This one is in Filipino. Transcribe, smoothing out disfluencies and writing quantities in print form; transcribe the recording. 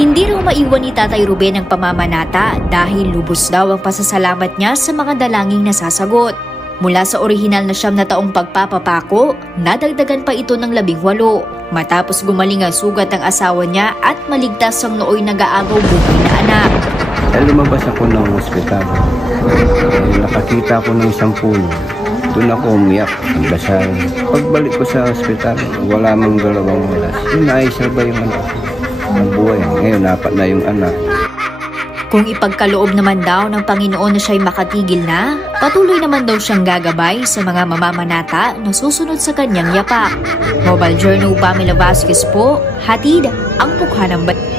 Hindi raw maiwan ni Tatay Ruben ang pamamanata dahil lubos daw ang pasasalamat niya sa mga dalangin na sasagot. Mula sa orihinal na 9 na taong pagpapapako, nadagdagan pa ito ng 18 matapos gumaling ang sugat ng asawa niya at maligtas ang nooy nag-aagaw buhay na anak. Lumabas ako ng ospital. Nakakita ko ng isang puno. Doon ako umiyak, nagdasal. Pagbalik ko sa ospital, wala mang 2 oras. Naisalba yung anak. Ang buhay. Ngayon, 4 na yung anak. Kung ipagkaloob naman daw ng Panginoon na siya'y makatigil na, patuloy naman daw siyang gagabay sa mga mamamanata na susunod sa kanyang yapak. Mobile Journal Pamela Vasquez po, hatid ang Pukha ng Bayan.